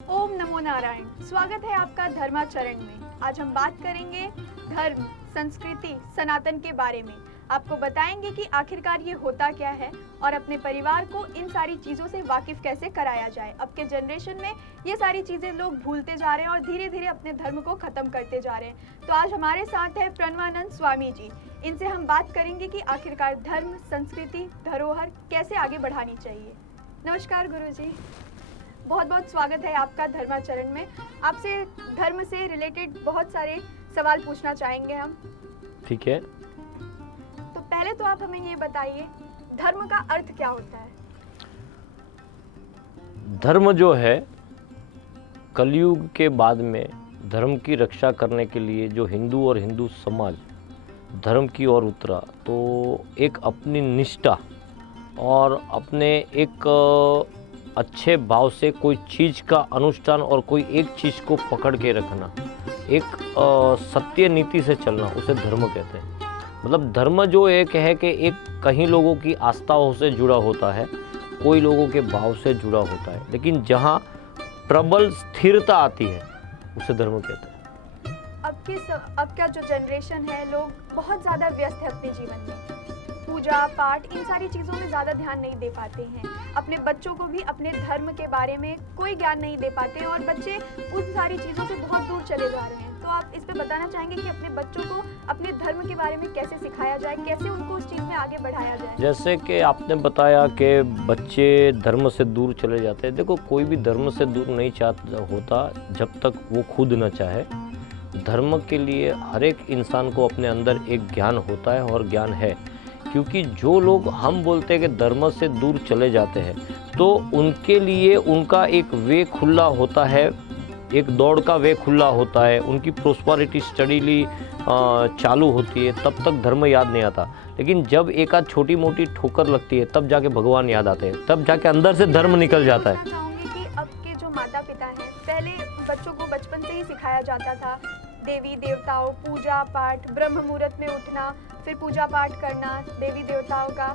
ओम नमो नारायण। स्वागत है आपका धर्माचरण में। आज हम बात करेंगे धर्म, संस्कृति, सनातन के बारे में। आपको बताएंगे कि आखिरकार ये होता क्या है और अपने परिवार को इन सारी चीज़ों से वाकिफ कैसे कराया जाए। अब के जनरेशन में ये सारी चीज़ें लोग भूलते जा रहे हैं और धीरे धीरे अपने धर्म को ख़त्म करते जा रहे हैं। तो आज हमारे साथ है प्रणवानंद स्वामी जी। इनसे हम बात करेंगे कि आखिरकार धर्म, संस्कृति, धरोहर कैसे आगे बढ़ानी चाहिए। नमस्कार गुरु जी, बहुत बहुत स्वागत है आपका धर्माचरण में। आपसे धर्म से रिलेटेड बहुत सारे सवाल पूछना चाहेंगे हम। ठीक है। तो पहले तो आप हमें ये बताइए, धर्म का अर्थ क्या होता है? धर्म जो है, कलयुग के बाद में धर्म की रक्षा करने के लिए जो हिंदू और हिंदू समाज धर्म की ओर उतरा, तो एक अपनी निष्ठा और अपने एक अच्छे भाव से कोई चीज़ का अनुष्ठान और कोई एक चीज़ को पकड़ के रखना, एक सत्य नीति से चलना, उसे धर्म कहते हैं। मतलब धर्म जो एक है कि एक कहीं लोगों की आस्थाओं से जुड़ा होता है, कोई लोगों के भाव से जुड़ा होता है, लेकिन जहाँ प्रबल स्थिरता आती है उसे धर्म कहते हैं। अब का जो जनरेशन है, लोग बहुत ज़्यादा व्यस्त है अपने जीवन में, पूजा पाठ इन सारी चीज़ों में ज़्यादा ध्यान नहीं दे पाते हैं। अपने बच्चों को भी अपने धर्म के बारे में कोई ज्ञान नहीं दे पाते हैं और बच्चे उन सारी चीज़ों से बहुत दूर चले जा रहे हैं। तो आप इस पे बताना चाहेंगे कि अपने बच्चों को अपने धर्म के बारे में कैसे सिखाया जाए, कैसे उनको उस चीज़ में आगे बढ़ाया जाए? जैसे कि आपने बताया कि बच्चे धर्म से दूर चले जाते हैं। देखो, कोई भी धर्म से दूर नहीं होता जब तक वो खुद न चाहे। धर्म के लिए हर एक इंसान को अपने अंदर एक ज्ञान होता है और ज्ञान है, क्योंकि जो लोग हम बोलते हैं कि धर्म से दूर चले जाते हैं, तो उनके लिए उनका एक वे खुला होता है, एक दौड़ का वे खुला होता है, उनकी प्रोस्पेरिटी स्टडीली चालू होती है, तब तक धर्म याद नहीं आता। लेकिन जब एक आध छोटी मोटी ठोकर लगती है, तब जाके भगवान याद आते हैं, तब जाके अंदर से धर्म निकल जाता है। मैं चाहूँगी कि अब के जो माता पिता हैं, पहले बच्चों को बचपन से ही सिखाया जाता था देवी देवताओं, पूजा पाठ, ब्रह्म मुहूर्त में उठना, फिर पूजा पाठ करना देवी देवताओं का।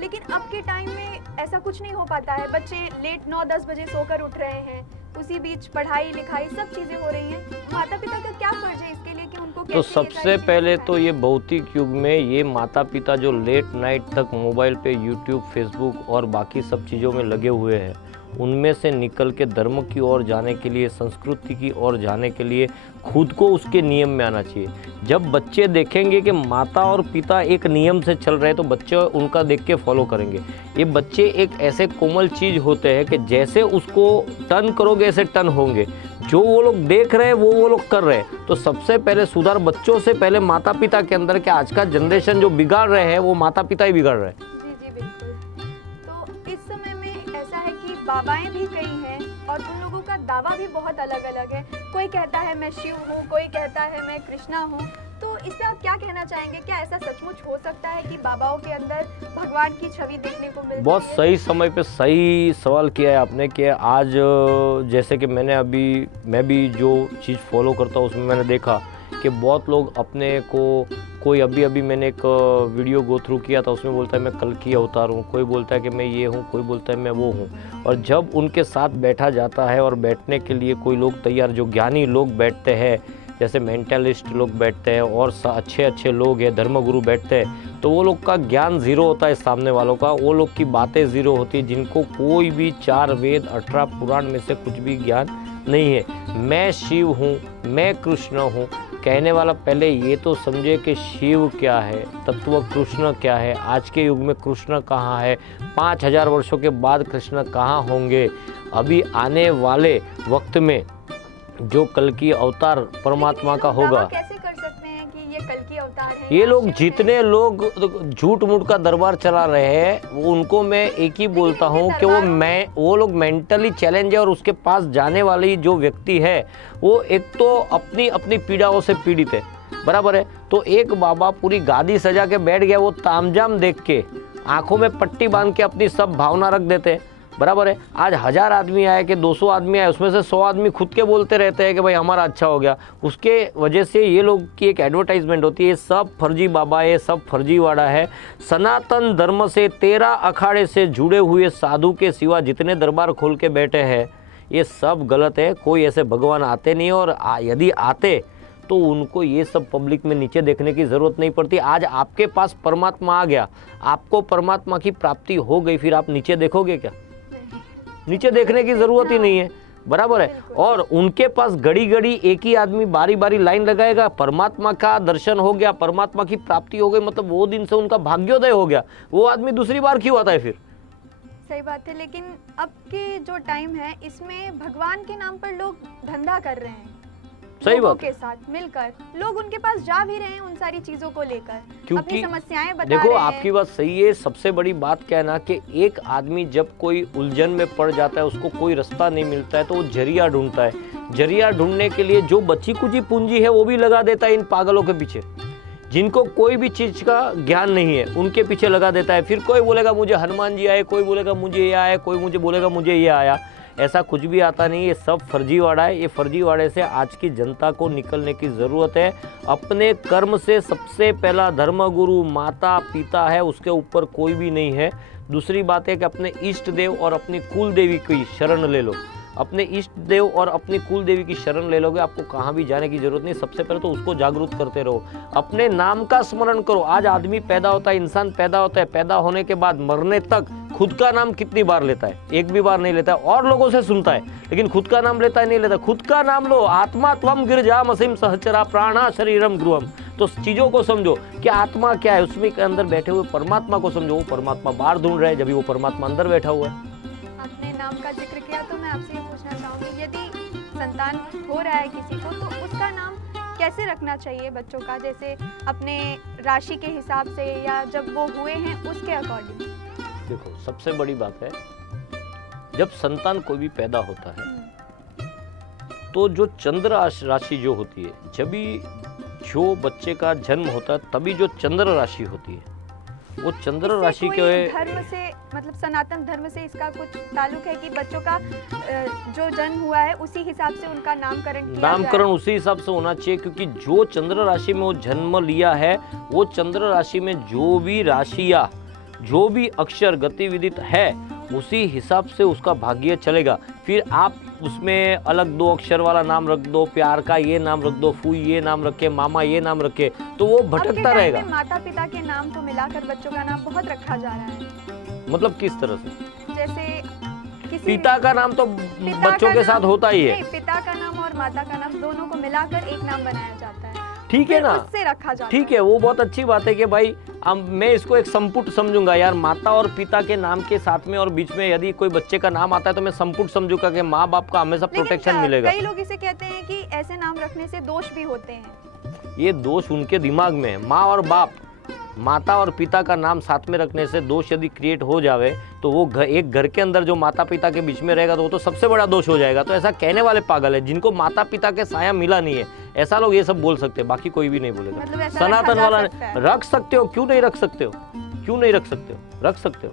लेकिन अब के टाइम में ऐसा कुछ नहीं हो पाता है। बच्चे लेट 9-10 बजे सोकर उठ रहे हैं, उसी बीच पढ़ाई लिखाई सब चीज़ें हो रही हैं। माता पिता का क्या फर्ज है इसके लिए कि उनको तो सबसे पहले तो ये भौतिक युग में ये माता पिता जो लेट नाइट तक मोबाइल पे यूट्यूब, फेसबुक और बाकी सब चीज़ों में लगे हुए हैं, उनमें से निकल के धर्म की ओर जाने के लिए, संस्कृति की ओर जाने के लिए खुद को उसके नियम में आना चाहिए। जब बच्चे देखेंगे कि माता और पिता एक नियम से चल रहे हैं, तो बच्चे उनका देख के फॉलो करेंगे। ये बच्चे एक ऐसे कोमल चीज़ होते हैं कि जैसे उसको टर्न करोगे ऐसे टर्न होंगे। जो वो लोग देख रहे हैं वो लोग कर रहे हैं। तो सबसे पहले सुधार बच्चों से पहले माता पिता के अंदर, कि आज का जनरेशन जो बिगाड़ रहे हैं वो माता पिता ही बिगाड़ रहे हैं। जी बिल्कुल। तो इस समय में ऐसा है कि बाबाएं भी कई हैं और उन लोगों का दावा भी बहुत अलग अलग है। कोई कहता है मैं शिव हूँ, कोई कहता है मैं कृष्णा हूँ। तो इससे आप क्या कहना चाहेंगे? क्या ऐसा सचमुच हो सकता है कि बाबाओं के अंदर भगवान की छवि देखने को मिलती है? बहुत सही समय पे सही सवाल किया है आपने कि आज जैसे कि मैं भी जो चीज़ फॉलो करता हूँ उसमें मैंने देखा कि बहुत लोग अपने को, कोई अभी मैंने एक वीडियो गो थ्रू किया था, उसमें बोलता है मैं कल की अवतार हूँ, कोई बोलता है कि मैं ये हूँ, कोई बोलता है मैं वो हूँ। और जब उनके साथ बैठा जाता है और बैठने के लिए कोई लोग तैयार, जो ज्ञानी लोग बैठते हैं, जैसे मेंटलिस्ट लोग बैठते हैं और अच्छे लोग हैं, धर्मगुरु बैठते हैं, तो वो लोग का ज्ञान ज़ीरो होता है सामने वालों का, वो लोग की बातें ज़ीरो होती है, जिनको कोई भी 4 वेद 18 पुराण में से कुछ भी ज्ञान नहीं है। मैं शिव हूँ, मैं कृष्ण हूँ कहने वाला पहले ये तो समझे कि शिव क्या है, तत्व कृष्ण क्या है, आज के युग में कृष्ण कहाँ है, 5000 वर्षों के बाद कृष्ण कहाँ होंगे, अभी आने वाले वक्त में जो कल की अवतार परमात्मा का होगा। कैसे कर सकते हैं कि ये कल की अवतार है? ये लोग जितने लोग झूठ मूठ का दरबार चला रहे हैं, वो उनको मैं एक ही बोलता हूँ कि वो लोग मेंटली चैलेंज है। और उसके पास जाने वाली जो व्यक्ति है वो एक तो अपनी पीड़ाओं से पीड़ित है, बराबर है। तो एक बाबा पूरी गादी सजा के बैठ गया, वो तामझाम देख के आंखों में पट्टी बांध के अपनी सब भावना रख देते हैं, बराबर है। आज 1000 आदमी आए कि 200 आदमी आए, उसमें से 100 आदमी खुद के बोलते रहते हैं कि भाई हमारा अच्छा हो गया। उसके वजह से ये लोग की एक एडवर्टाइजमेंट होती है, ये सब फर्जी बाबा है, सब फर्जीवाड़ा है। सनातन धर्म से 13 अखाड़े से जुड़े हुए साधु के सिवा जितने दरबार खोल के बैठे हैं, ये सब गलत है। कोई ऐसे भगवान आते नहीं, और यदि आते तो उनको ये सब पब्लिक में नीचे देखने की ज़रूरत नहीं पड़ती। आज आपके पास परमात्मा आ गया, आपको परमात्मा की प्राप्ति हो गई, फिर आप नीचे देखोगे क्या? नीचे देखने की ज़रूरत ही नहीं है, बराबर है। और उनके पास घड़ी घड़ी एक ही आदमी बारी बारी लाइन लगाएगा, परमात्मा का दर्शन हो गया, परमात्मा की प्राप्ति हो गई, मतलब वो दिन से उनका भाग्योदय हो गया, वो आदमी दूसरी बार क्यों आता है फिर? सही बात है, लेकिन अब के जो टाइम है इसमें भगवान के नाम पर लोग धंधा कर रहे हैं। सही लोगों बात के साथ मिलकर लोग उनके पास जा भी रहे हैं उन सारी चीजों को लेकर, क्योंकि अपनी समस्याएं बता देखो रहे हैं। आपकी बात सही है। सबसे बड़ी बात क्या है ना कि एक आदमी जब कोई उलझन में पड़ जाता है, उसको कोई रास्ता नहीं मिलता है, तो वो जरिया ढूंढता है। जरिया ढूंढने के लिए जो बची कुची पूंजी है वो भी लगा देता है इन पागलों के पीछे, जिनको कोई भी चीज का ज्ञान नहीं है, उनके पीछे लगा देता है। फिर कोई बोलेगा मुझे हनुमान जी आए, कोई बोलेगा मुझे ये आया, कोई मुझे बोलेगा मुझे ये आया। ऐसा कुछ भी आता नहीं, ये सब फर्जीवाड़ा है। ये फर्जीवाड़े से आज की जनता को निकलने की ज़रूरत है। अपने कर्म से सबसे पहला धर्मगुरु माता पिता है, उसके ऊपर कोई भी नहीं है। दूसरी बात है कि अपने इष्ट देव और अपनी कुल देवी की शरण ले लो। अपने इष्ट देव और अपनी कुल देवी की शरण ले लोगे, आपको कहाँ भी जाने की जरूरत नहीं। सबसे पहले तो उसको जागरूक करते रहो, अपने नाम का स्मरण करो। आज आदमी पैदा होता है, इंसान पैदा होता है, पैदा होने के बाद मरने तक खुद का नाम कितनी बार लेता है? एक भी बार नहीं लेता है। और लोगों से सुनता है, लेकिन खुद का नाम लेता है नहीं लेता। खुद का नाम लो, आत्मा त्वम गिरजा मसीम सहचरा प्राणा शरीरम गृहम। तो चीजों को समझो कि आत्मा क्या है, उसमें के अंदर बैठे हुए परमात्मा को समझो। वो परमात्मा बाहर ढूंढ रहे हैं, जब वो परमात्मा अंदर बैठा हुआ है। आपने नाम का जिक्र किया तो मैं आपसे ये पूछना चाहूंगी, यदि संतान हो रहा है किसी को तो उसका नाम कैसे रखना चाहिए बच्चों का? जैसे अपने राशि के हिसाब से या जब वो हुए हैं उसके अकॉर्डिंग? देखो सबसे बड़ी बात है, जब संतान कोई भी पैदा होता है तो जो चंद्र राशि जो होती है, जब भी जो बच्चे का जन्म होता है तभी जो चंद्र राशि होती है, वो चंद्र राशि के धर्म से मतलब सनातन धर्म से इसका कुछ ताल्लुक है कि बच्चों का जो जन्म हुआ है उसी हिसाब से उनका नामकरण उसी हिसाब से होना चाहिए। क्योंकि जो चंद्र राशि में वो जन्म लिया है, वो चंद्र राशि में जो भी राशियां, जो भी अक्षर गतिविधित है, उसी हिसाब से उसका भाग्य चलेगा। फिर आप उसमें अलग दो अक्षर वाला नाम रख दो, प्यार का ये नाम रख दो, फूई ये नाम रखे, मामा ये नाम रखे, तो वो भटकता रहेगा। माता पिता के नाम को मिलाकर बच्चों का नाम बहुत रखा जा रहा है। मतलब किस तरह से? जैसे किसी पिता का नाम तो बच्चों के साथ होता ही है। पिता का नाम और माता का नाम दोनों को मिलाकर एक नाम बनाया जाता है, ठीक है ना? उससे रखा जाता ठीक है, वो बहुत अच्छी बात है कि भाई मैं इसको एक संपुट समझूंगा यार। माता और पिता के नाम के साथ में और बीच में यदि कोई बच्चे का नाम आता है तो मैं संपुट समझूंगा कि माँ बाप का हमेशा प्रोटेक्शन मिलेगा। कई लोग इसे कहते हैं कि ऐसे नाम रखने से दोष भी होते हैं। ये दोष उनके दिमाग में है। माँ और बाप, माता और पिता का नाम साथ में रखने से दोष यदि क्रिएट हो जावे तो वो एक घर के अंदर जो माता पिता के बीच में रहेगा तो वो तो सबसे बड़ा दोष हो जाएगा। तो ऐसा कहने वाले पागल है जिनको माता पिता के साया मिला नहीं है, ऐसा लोग ये सब बोल सकते हैं, बाकी कोई भी नहीं बोलेगा। मतलब सनातन वाला रख सकते हो, क्यों नहीं रख सकते हो? क्यों नहीं रख सकते हो? रख सकते हो।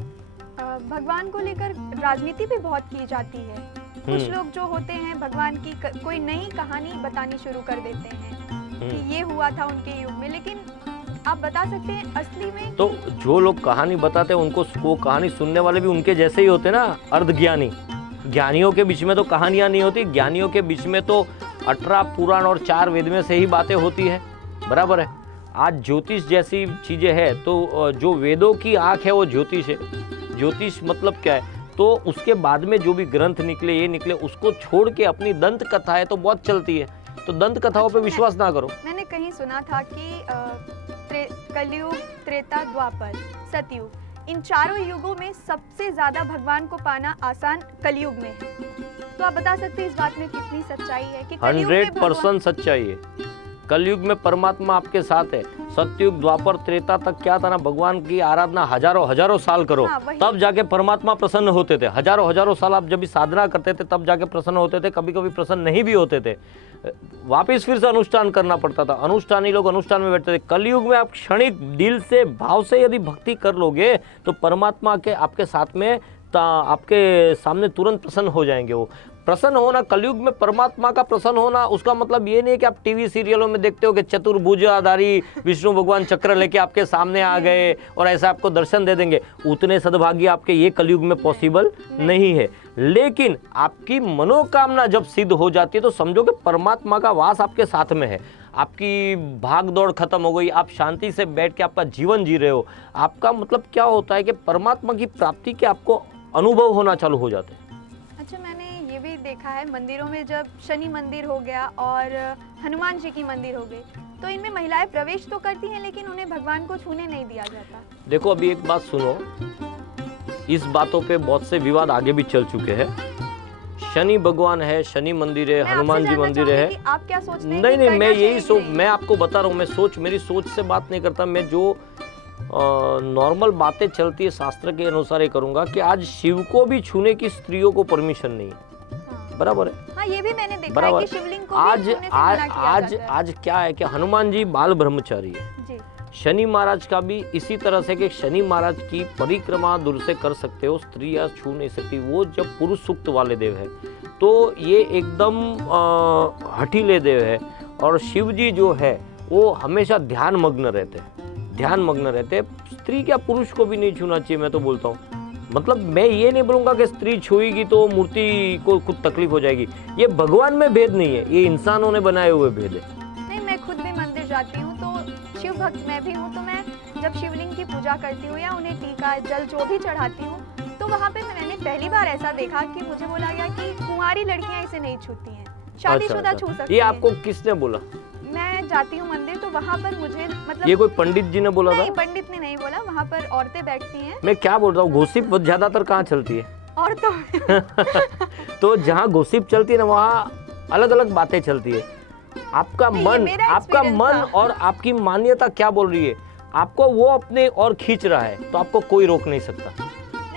भगवान को लेकर राजनीति भी बहुत की जाती है। कुछ लोग जो होते हैं भगवान की कोई नई कहानी बतानी शुरू कर देते हैं कि ये हुआ था उनके युग में, लेकिन आप बता सकते हैं असली में? तो जो लोग कहानी बताते हैं उनको वो कहानी सुनने वाले भी उनके जैसे ही होते हैं ना, अर्धज्ञानी। ज्ञानियों के बीच में तो कहानियां नहीं होती, ज्ञानियों के बीच में तो 18 पुराण और 4 वेद में से ही बातें होती है, बराबर है। आज ज्योतिष जैसी चीजें हैं तो जो वेदों की आंख है वो ज्योतिष है। ज्योतिष मतलब क्या है? तो उसके बाद में जो भी ग्रंथ निकले, ये निकले, उसको छोड़ के अपनी दंत कथा है तो बहुत चलती है, तो दंत कथाओं पे विश्वास ना करो। मैंने कहीं सुना था कि कलयुग, त्रेता, द्वापर, सतयुग, इन चारों युगों में सबसे ज्यादा भगवान को पाना आसान कलयुग में है। तो आप बता सकते हैं इस बात में कितनी सच्चाई है? कि 100% सच्चाई है। कलयुग में परमात्मा आपके साथ है। सतयुग, द्वापर, त्रेता तक क्या था ना, भगवान की आराधना हजारों साल करो, तब जाके परमात्मा प्रसन्न होते थे। हजारों साल आप जब भी साधना करते थे तब जाके प्रसन्न होते थे। कभी कभी प्रसन्न नहीं भी होते थे, वापिस फिर से अनुष्ठान करना पड़ता था। अनुष्ठानी लोग अनुष्ठान में बैठते थे। कलयुग में आप क्षणिक दिल से भाव से यदि भक्ति कर लोगे तो परमात्मा के आपके साथ में आपके सामने तुरंत प्रसन्न हो जाएंगे। वो प्रसन्न होना, कलयुग में परमात्मा का प्रसन्न होना, उसका मतलब ये नहीं कि आप टीवी सीरियलों में देखते हो कि चतुर्भुजाधारी विष्णु भगवान चक्र लेके आपके सामने आ गए और ऐसा आपको दर्शन दे देंगे। उतने सद्भाग्य आपके ये कलयुग में पॉसिबल नहीं है। लेकिन आपकी मनोकामना जब सिद्ध हो जाती है तो समझो कि परमात्मा का वास आपके साथ में है। आपकी भाग दौड़ खत्म हो गई, आप शांति से बैठ के आपका जीवन जी रहे हो। आपका मतलब क्या होता है कि परमात्मा की प्राप्ति के आपको अनुभव होना चालू हो जाते हैं। अच्छा, मैंने ये भी देखा है मंदिरों में जब शनि मंदिर हो गया और हनुमान जी की मंदिर हो गई, तो इनमें महिलाएं प्रवेश तो करती हैं लेकिन उन्हें भगवान को छूने नहीं दिया जाता। देखो अभी एक बात सुनो, इस बातों पे बहुत से विवाद आगे भी चल चुके हैं। शनि भगवान है, शनि मंदिर है, हनुमान जी मंदिर है। आप क्या सोचते हैं? नहीं नहीं, मैं यही मैं आपको बता रहा हूँ, मेरी सोच से बात नहीं करता। मैं जो नॉर्मल बातें चलती है शास्त्र के अनुसार ही करूंगा कि आज शिव को भी छूने की स्त्रियों को परमिशन नहीं है। हाँ। बराबर है। हाँ, ये भी मैंने देखा बराबर है कि शिवलिंग को आज भी छूने से मना किया जाता है। आज क्या है कि हनुमान जी बाल ब्रह्मचारी है जी। शनि महाराज का भी इसी तरह से कि शनि महाराज की परिक्रमा दूर से कर सकते हो, स्त्रियां छू नहीं सकती। वो जब पुरुष सूक्त वाले देव है तो ये एकदम हठीले देव है। और शिव जी जो है वो हमेशा ध्यान मग्न रहते हैं। स्त्री क्या पुरुष को भी नहीं छूना चाहिए, मैं तो बोलता हूँ। मतलब मैं ये नहीं बोलूंगा कि स्त्री छुएगी तो मूर्ति को खुद तकलीफ हो जाएगी। ये भगवान में भेद नहीं है, ये इंसानों ने बनाए हुए भेद है। नहीं, मैं खुद भी मंदिर जाती हूँ तो शिव भक्त मैं भी हूँ, तो मैं जब शिवलिंग की पूजा करती हूँ या उन्हें टीका जल जो भी चढ़ाती हूँ, तो वहाँ पे मैंने पहली बार ऐसा देखा कि मुझे बोला गया कि कुंवारी लड़कियाँ इसे नहीं छूती हैं, शादीशुदा छू सकती हैं। ये आपको किसने बोला? मैं जाती हूँ मंदिर तो वहाँ पर मुझे मतलब ये कोई पंडित जी ने बोला था? नहीं, पंडित ने नहीं बोला, वहाँ पर औरतें बैठती हैं। मैं क्या बोल रहा हूँ, गॉसिप ज्यादातर कहाँ चलती है? औरतों तो जहाँ गॉसिप चलती है ना वहाँ अलग अलग बातें चलती है। आपका मन और आपकी मान्यता क्या बोल रही है, आपको वो अपने और खींच रहा है तो आपको कोई रोक नहीं सकता।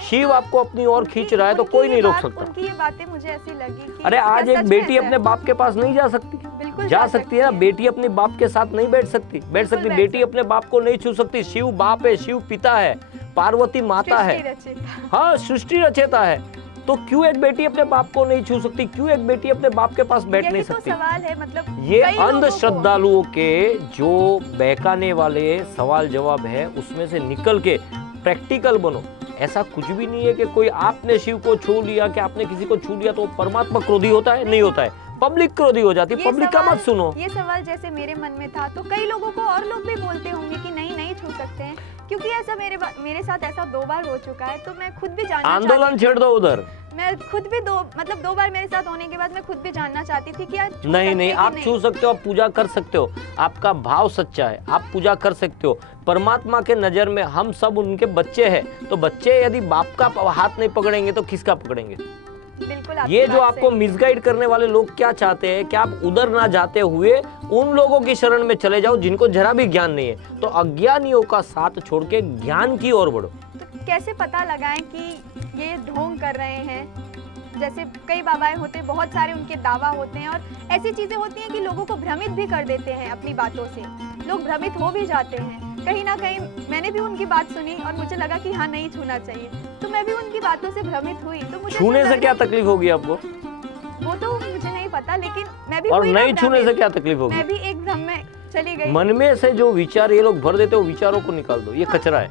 शिव आपको अपनी ओर खींच रहा है तो कोई नहीं रोक सकता। उनकी ये बातें मुझे ऐसी लगी कि अरे आज एक बेटी अपने बाप के पास नहीं जा सकती? बिल्कुल जा सकती है ना। बेटी अपने बाप के साथ नहीं बैठ सकती? बेटी अपने बाप को नहीं छू सकती। शिव बाप है, शिव पिता है, पार्वती माता है, हाँ सृष्टि रचयिता है। तो क्यों एक बेटी अपने बाप को नहीं छू सकती? क्यों एक बेटी अपने बाप के पास बैठ नहीं सकती? सवाल है, मतलब ये अंधश्रद्धालुओं के जो बहकाने वाले सवाल जवाब है उसमें से निकल के प्रैक्टिकल बनो। ऐसा कुछ भी नहीं है कि कोई आपने शिव को छू लिया, कि आपने किसी को छू लिया तो परमात्मा क्रोधी होता है, नहीं होता है। पब्लिक क्रोधी हो जाती है। पब्लिक का मत सुनो। ये सवाल जैसे मेरे मन में था तो कई लोगों को और लोग भी बोलते होंगे कि नहीं छू सकते हैं, क्योंकि ऐसा मेरे साथ ऐसा 2 बार हो चुका है। तो मैं खुद भी जानना आंदोलन छेड़ दो उधर। मैं खुद भी 2 बार मेरे साथ होने के बाद मैं खुद भी जानना चाहती थी कि नहीं आप छू सकते हो, आप पूजा कर सकते हो, आपका भाव सच्चा है, आप पूजा कर सकते हो। परमात्मा के नजर में हम सब उनके बच्चे हैं, तो बच्चे यदि बाप का हाथ नहीं पकड़ेंगे तो किसका पकड़ेंगे? बिल्कुल। ये जो आपको मिसगाइड करने वाले लोग क्या चाहते हैं कि आप उधर ना जाते हुए उन लोगों की शरण में चले जाओ जिनको जरा भी ज्ञान नहीं है। तो अज्ञानियों का साथ छोड़ के ज्ञान की ओर बढ़ो। तो कैसे पता लगाएं कि ये ढोंग कर रहे हैं? जैसे कई बाबाएं होते हैं, बहुत सारे उनके दावा होते हैं और ऐसी चीजें होती हैं कि लोगों को भ्रमित भी कर देते हैं अपनी बातों से। लोग भ्रमित हो भी जाते हैं। कहीं ना कहीं मैंने भी उनकी बात सुनी और मुझे लगा कि हाँ, नहीं छूना चाहिए, तो मैं भी उनकी बातों से भ्रमित हुई। तो मुझे छूने से क्या तकलीफ होगी आपको? वो तो मुझे नहीं पता, लेकिन मैं भी और नहीं छूने से क्या तकलीफ होगी? मैं भी एक भ्रम में चली गई। मन में से जो विचार ये लोग भर देते हो, विचारों को निकाल दो, ये कचरा है।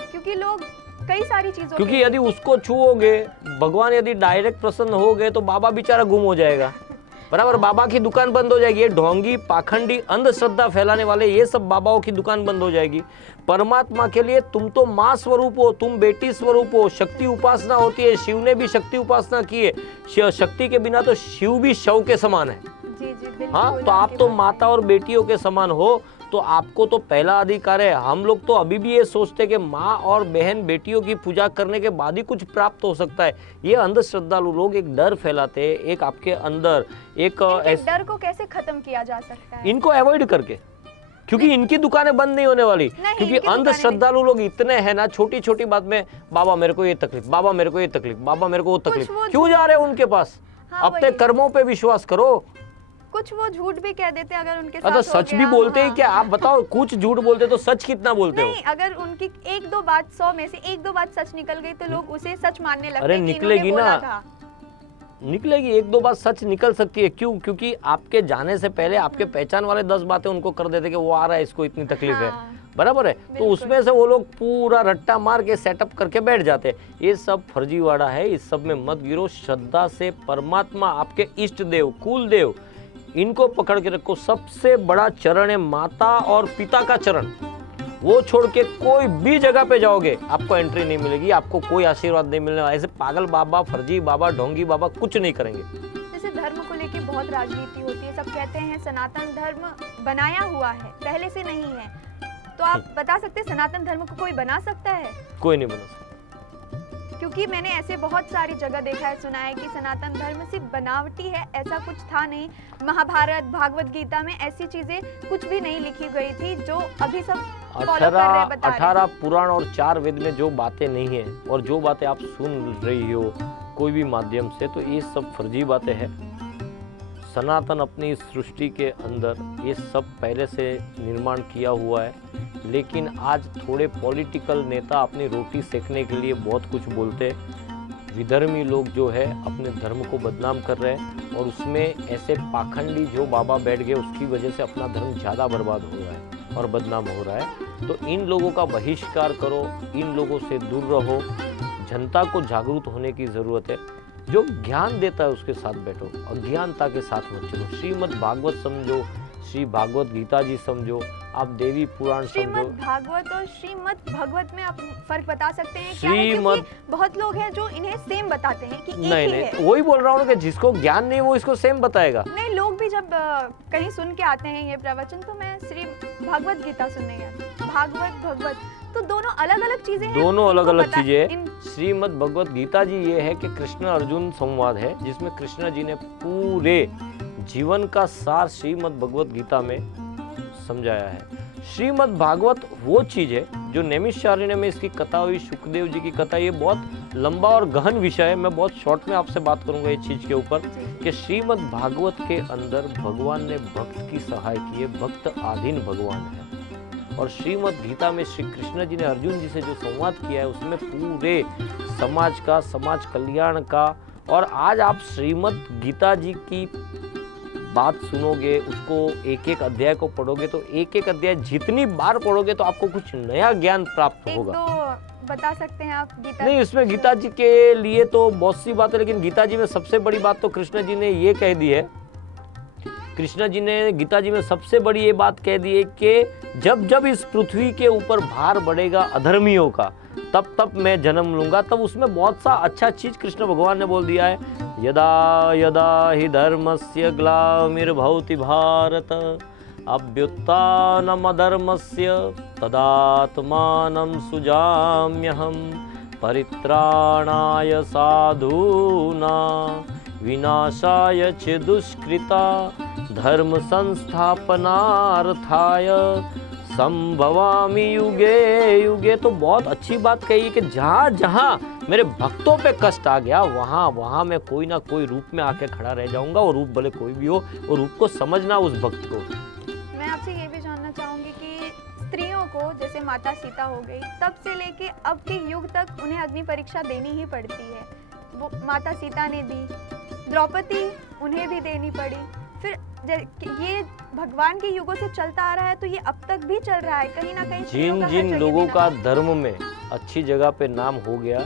क्योंकि लोग कई सारी चीजों, क्योंकि यदि उसको छूओगे, भगवान यदि डायरेक्ट प्रसन्न हो गए तो बाबा बेचारा गुम हो जाएगा। बराबर, बाबा की दुकान बंद हो जाएगी। ये ढोंगी, पाखंडी, अंधश्रद्धा फैलाने वाले ये सब बाबाओं की दुकान बंद हो जाएगी। परमात्मा के लिए तुम तो माँ स्वरूप हो, तुम बेटी स्वरूप हो। शक्ति उपासना होती है, शिव ने भी शक्ति उपासना की है। शक्ति के बिना तो शिव भी शव के समान है। जी बिल्कुल। हाँ, तो आप तो माता और बेटियों के समान हो, तो आपको तो पहला अधिकार है। हम लोग तो अभी भी ये सोचते कि माँ और बहन बेटियों की पूजा करने के बाद ही कुछ प्राप्त हो सकता है। ये अंधश्रद्धालु लोग एक डर फैलाते हैं, एक आपके अंदर एक डर को कैसे खत्म किया जा सकता है? इनको अवॉइड करके, क्योंकि इनकी दुकानें बंद नहीं होने वाली। क्योंकि अंधश्रद्धालु लोग इतने हैं ना, छोटी छोटी बात में बाबा मेरे को ये तकलीफ, बाबा मेरे को ये तकलीफ, बाबा मेरे को वो तकलीफ। क्यों जा रहे हो उनके पास? अपने कर्मों पे विश्वास करो। कुछ वो झूठ भी कह देते अगर उनके साथ अच्छा, सच भी बोलते हैं क्या? आप बताओ, कुछ झूठ बोलते तो सच कितना बोलते हो? नहीं, अगर उनकी 1-2 बात 100 में से 1-2 बात सच निकल गई तो लोग उसे सच मानने लगते हैं। अरे निकलेगी ना, निकलेगी। 1-2 बात सच निकल सकती है। क्यों? क्योंकि आपके जाने से पहले आपके पहचान वाले 10 बातें उनको कर देते कि वो आ रहा है, इसको इतनी तकलीफ है। बराबर है। तो बिल्कुल। उसमें से वो लोग पूरा रट्टा मार के सेटअप करके बैठ जाते हैं। ये सब फर्जीवाड़ा है, इस सब में मत गिरो। श्रद्धा से परमात्मा, आपके इष्ट देव, कुल देव, इनको पकड़ के रखो। सबसे बड़ा चरण है माता और पिता का चरण। वो छोड़ के कोई भी जगह पे जाओगे आपको एंट्री नहीं मिलेगी, आपको कोई आशीर्वाद नहीं मिलने वाला। ऐसे पागल बाबा, फर्जी बाबा, ढोंगी बाबा कुछ नहीं करेंगे। जैसे धर्म को लेके बहुत राजनीति होती है, सब कहते हैं सनातन धर्म बनाया हुआ है, पहले से नहीं है। तो आप बता सकते हैं सनातन धर्म को कोई बना सकता है? कोई नहीं बना सकता। क्योंकि मैंने ऐसे बहुत सारी जगह देखा है, सुना है कि सनातन धर्म सिर्फ बनावटी है, ऐसा कुछ था नहीं। महाभारत, भागवत गीता में ऐसी चीजें कुछ भी नहीं लिखी गई थी जो अभी सब फॉलो कर रहे हैं, बता रहे हैं। 18 पुराण और 4 वेद में जो बातें नहीं है और जो बातें आप सुन रही हो कोई भी माध्यम से, तो ये सब फर्जी बातें हैं। सनातन अपनी सृष्टि के अंदर ये सब पहले से निर्माण किया हुआ है, लेकिन आज थोड़े पॉलिटिकल नेता अपनी रोटी सेकने के लिए बहुत कुछ बोलते हैं। विधर्मी लोग जो है अपने धर्म को बदनाम कर रहे हैं, और उसमें ऐसे पाखंडी जो बाबा बैठ गए उसकी वजह से अपना धर्म ज़्यादा बर्बाद हो रहा है और बदनाम हो रहा है। तो इन लोगों का बहिष्कार करो, इन लोगों से दूर रहो। जनता को जागरूक होने की ज़रूरत है। जो ज्ञान देता है उसके साथ बैठो, अज्ञानता के साथ मत चलो। श्रीमद् भागवत समझो, श्री भागवत गीता जी समझो, आप देवी पुराण समझो। श्रीमद् भागवत और श्रीमद् भगवत में आप फर्क बता सकते हैं क्या है? क्योंकि बहुत लोग हैं जो इन्हें सेम बताते हैं कि एक नहीं ही नहीं, है। वही बोल रहा हूँ कि जिसको ज्ञान नहीं वो इसको सेम बताएगा। नहीं, लोग भी जब कहीं सुन के आते हैं ये प्रवचन, तो मैं श्री भागवत गीता सुनने गया, भागवत भगवत, तो दोनों अलग अलग चीजें हैं। दोनों अलग इनको अलग पता- चीजें हैं। इन- श्रीमद् भगवत गीता जी ये है कि कृष्ण अर्जुन संवाद है, जिसमें कृष्ण जी ने पूरे जीवन का सार श्रीमद् भगवत गीता में समझाया है। श्रीमद् भागवत वो चीज है जो नैमिषारण्य में इसकी कथा हुई, सुखदेव जी की कथा। ये बहुत लंबा और गहन विषय है, मैं बहुत शॉर्ट में आपसे बात करूंगा इस चीज के ऊपर कि श्रीमद् भागवत के अंदर भगवान ने भक्त की सहाय की है, भक्त आधीन भगवान है। और श्रीमद् गीता में श्री कृष्ण जी ने अर्जुन जी से जो संवाद किया है उसमें पूरे समाज का, समाज कल्याण का। और आज आप श्रीमद् गीता जी की बात सुनोगे, उसको एक एक अध्याय को पढ़ोगे, तो एक एक अध्याय जितनी बार पढ़ोगे तो आपको कुछ नया ज्ञान प्राप्त एक होगा। दो बता सकते हैं आप गीता? नहीं, इसमें गीता जी के लिए तो बहुत सी बात है, लेकिन गीता जी में सबसे बड़ी बात तो कृष्ण जी ने ये कह दी है। कृष्ण जी ने गीता जी में सबसे बड़ी ये बात कह दी है कि जब जब इस पृथ्वी के ऊपर भार बढ़ेगा अधर्मियों का, तब तब मैं जन्म लूंगा। तब उसमें बहुत सा अच्छा चीज कृष्ण भगवान ने बोल दिया है। यदा यदा हि धर्मस्य ग्लानिर्भवति भारत अभ्युत्थानमधर्मस्य तदात्मानं सुजाम्यहं परित्राणाय साधूनां विनाशाय च दुष्कृता धर्म संस्थापनार्थाय संभवामि युगे युगे। तो बहुत अच्छी बात कही कि जहाँ जहाँ मेरे भक्तों पे कष्ट आ गया वहाँ वहाँ मैं कोई ना कोई रूप में आके खड़ा रह जाऊंगा, और रूप भले कोई भी हो, और रूप को समझना उस भक्त को। मैं आपसे ये भी जानना चाहूंगी कि स्त्रियों को, जैसे माता सीता हो गई, तब से लेके अब के युग तक उन्हें अग्नि परीक्षा देनी ही पड़ती है। वो माता सीता ने दी, द्रौपदी उन्हें भी देनी पड़ी। फिर ये भगवान के युगों से चलता आ रहा है, तो ये अब तक भी चल रहा है कहीं ना कहीं। जिन जिन लोगों का धर्म में अच्छी जगह पे नाम हो गया,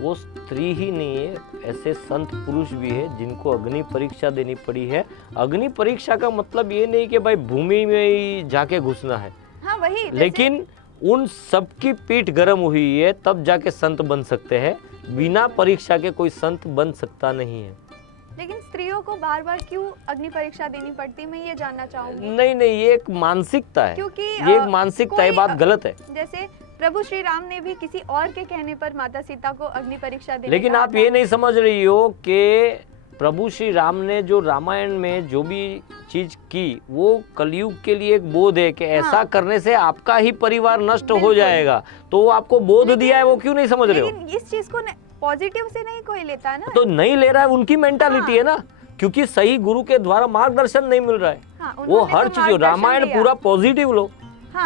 वो स्त्री ही नहीं है, ऐसे संत पुरुष भी है जिनको अग्नि परीक्षा देनी पड़ी है। अग्नि परीक्षा का मतलब ये नहीं कि भाई भूमि में ही जाके घुसना है। हाँ, वही। लेकिन उन सबकी पीठ गर्म हुई है तब जाके संत बन सकते हैं, बिना परीक्षा के कोई संत बन सकता नहीं है। लेकिन स्त्रियों को बार बार क्यों अग्नि परीक्षा देनी पड़ती है, मैं ये जानना चाहूंगी। नहीं नहीं, ये एक मानसिकता है, क्योंकि ये एक मानसिकता है, ये बात गलत है। जैसे प्रभु श्री राम ने भी किसी और के कहने पर माता सीता को अग्नि परीक्षा देने लेकिन कहा आप था। ये नहीं समझ रही हो कि प्रभु श्री राम ने जो रामायण में जो भी चीज की वो कलयुग के लिए एक बोध है कि ऐसा करने से आपका ही परिवार नष्ट हो जाएगा, तो वो आपको बोध दिया है, वो क्यों नहीं समझ रहे हो? लेकिन इस चीज को पॉजिटिव से नहीं कोई लेता ना। तो नहीं ले रहा है, उनकी मेंटालिटी है ना, क्योंकि सही गुरु के द्वारा मार्गदर्शन नहीं मिल रहा है। वो हर चीज, रामायण पूरा पॉजिटिव लो।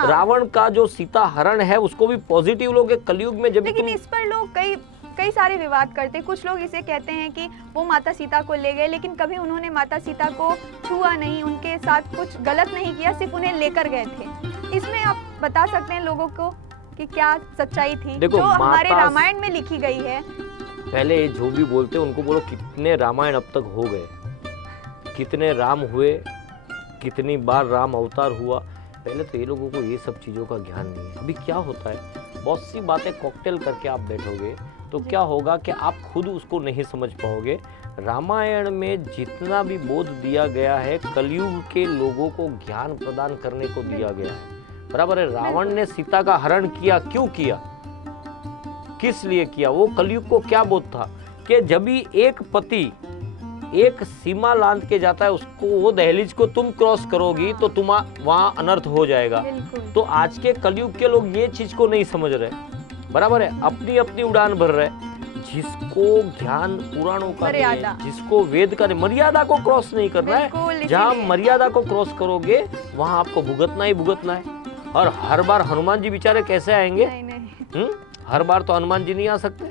रावण का जो सीता हरण है उसको भी पॉजिटिव लोग कलयुग में। जब लेकिन इस पर लोग कई सारे विवाद करते हैं। कुछ लोग इसे कहते हैं कि वो माता सीता को ले गए, लेकिन कभी उन्होंने माता सीता को छुआ नहीं, उनके साथ कुछ गलत नहीं किया, सिर्फ उन्हें लेकर गए थे। इसमें आप बता सकते हैं लोगों को कि क्या सच्चाई थी देखो, जो हमारे माता- रामायण में लिखी गई है? पहले जो भी बोलते उनको बोलो कितने रामायण अब तक हो गए, कितने राम हुए, कितनी बार राम अवतार हुआ। पहले तो ये लोगों को ये सब चीज़ों का ज्ञान नहीं है। अभी क्या होता है, बहुत सी बातें कॉकटेल करके आप बैठोगे तो क्या होगा कि आप खुद उसको नहीं समझ पाओगे। रामायण में जितना भी बोध दिया गया है कलयुग के लोगों को ज्ञान प्रदान करने को दिया गया है, बराबर है। रावण ने सीता का हरण किया, क्यों किया, किस लिए किया? वो कलयुग को क्या बोध था कि जब भी एक पति एक सीमा लांघ के जाता है, उसको वो दहलीज को तुम क्रॉस करोगी तो तुम वहां अनर्थ हो जाएगा। बिल्कुल। तो आज के कलयुग के लोग ये चीज को नहीं समझ रहे, बराबर है, अपनी अपनी उड़ान भर रहे। जिसको ज्ञान पुराणों का नहीं मर्यादा। है, जिसको वेद का नहीं, मर्यादा को क्रॉस नहीं करना बिल्कुल, है। जहाँ इसीलिए। मर्यादा को क्रॉस करोगे वहां आपको भुगतना ही भुगतना है। और हर बार हनुमान जी बेचारे कैसे आएंगे? नहीं नहीं, हर बार तो हनुमान जी नहीं आ सकते,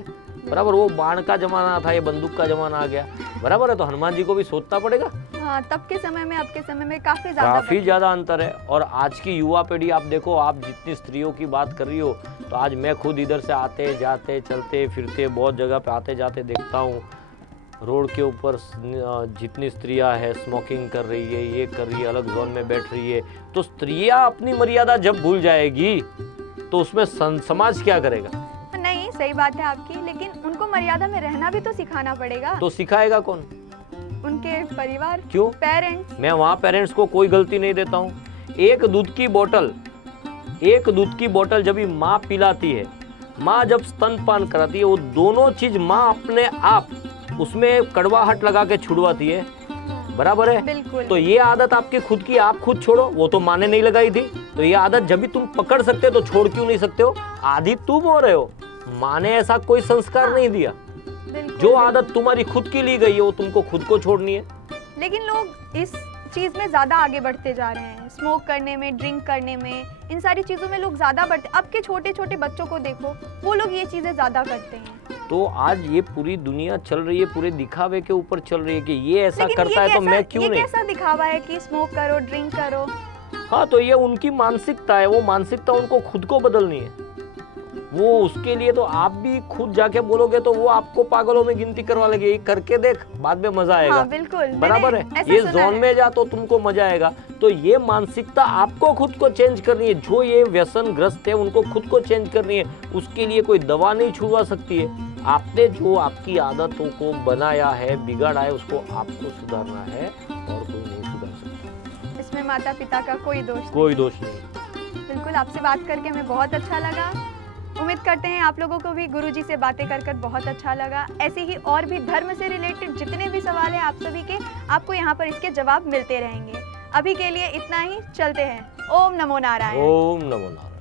बराबर। वो बाण का जमाना था, ये बंदूक का जमाना आ गया, बराबर है। तो हनुमान जी को भी सोचना पड़ेगा। हाँ, तब के समय में अब के समय में काफी ज्यादा अंतर है। और आज की युवा पीढ़ी आप देखो, आप जितनी स्त्रियों की बात कर रही हो, तो आज मैं खुद इधर से आते जाते चलते फिरते बहुत जगह पे आते जाते देखता हूँ, रोड के ऊपर जितनी स्त्रियां है स्मोकिंग कर रही है, ये कर रही है, अलग जोन में बैठ रही है। तो स्त्रियां अपनी मर्यादा जब भूल जाएगी तो उसमें समाज क्या करेगा? नहीं, सही बात है आपकी, लेकिन उनको मर्यादा में रहना भी तो सिखाना पड़ेगा। तो सिखाएगा कौन? उनके परिवार, क्यों? पेरेंट्स। मैं वहाँ पेरेंट्स को कोई गलती नहीं देता हूँ। एक दूध की बोतल जब भी माँ पिलाती है, माँ जब स्तनपान कराती है, वो दोनों चीज माँ अपने आप उसमें कड़वाहट लगा के छुड़वाती है, बराबर है। बिल्कुल। तो ये आदत आपकी खुद की, आप खुद छोड़ो। वो तो माँ ने नहीं लगाई थी, तो ये आदत जब भी तुम पकड़ सकते हो तो छोड़ क्यों नहीं सकते हो? आदि तुम हो रहे हो, माँ ने ऐसा कोई संस्कार नहीं दिया। बिल्कुल, जो आदत तुम्हारी खुद की ली गई है वो तुमको खुद को छोड़नी है। लेकिन लोग इस चीज में ज्यादा आगे बढ़ते जा रहे हैं, स्मोक करने में, ड्रिंक करने में, इन सारी चीजों में लोग ज्यादा बढ़ते। अब के छोटे छोटे बच्चों को देखो, वो लोग ये चीजें ज्यादा करते हैं। तो आज ये पूरी दुनिया चल रही है, पूरे दिखावे के ऊपर चल रही है कि ये ऐसा लेकिन करता है तो मैं क्यों नहीं। ये कैसा दिखावा है कि स्मोक करो, ड्रिंक करो? हाँ, तो ये उनकी मानसिकता है, वो मानसिकता उनको खुद को बदलनी है। वो उसके लिए तो आप भी खुद जाके बोलोगे तो वो आपको पागलों में गिनती करवा लेंगे, ये करके देख, बाद में मजा आएगा। हाँ, बिल्कुल, बराबर है। ये जोन में जा तो तुमको मजा आएगा। तो ये मानसिकता आपको खुद को चेंज करनी है। जो ये व्यसन ग्रस्त है उनको खुद को चेंज करनी है। उसके लिए कोई दवा नहीं छुड़वा सकती है। आपने जो आपकी आदतों को बनाया है, बिगाड़ा है, उसको आपको सुधारना है और कोई नहीं सुधार सकता। इसमें माता पिता का कोई दोष कोई दोष नहीं। बिल्कुल, आपसे बात करके हमें बहुत अच्छा लगा। उम्मीद करते हैं आप लोगों को भी गुरुजी से बातें कर बहुत अच्छा लगा। ऐसे ही और भी धर्म से रिलेटेड जितने भी सवाल हैं आप सभी के, आपको यहाँ पर इसके जवाब मिलते रहेंगे। अभी के लिए इतना ही, चलते हैं। ओम नमो नारायण। ओम नमो नारायण।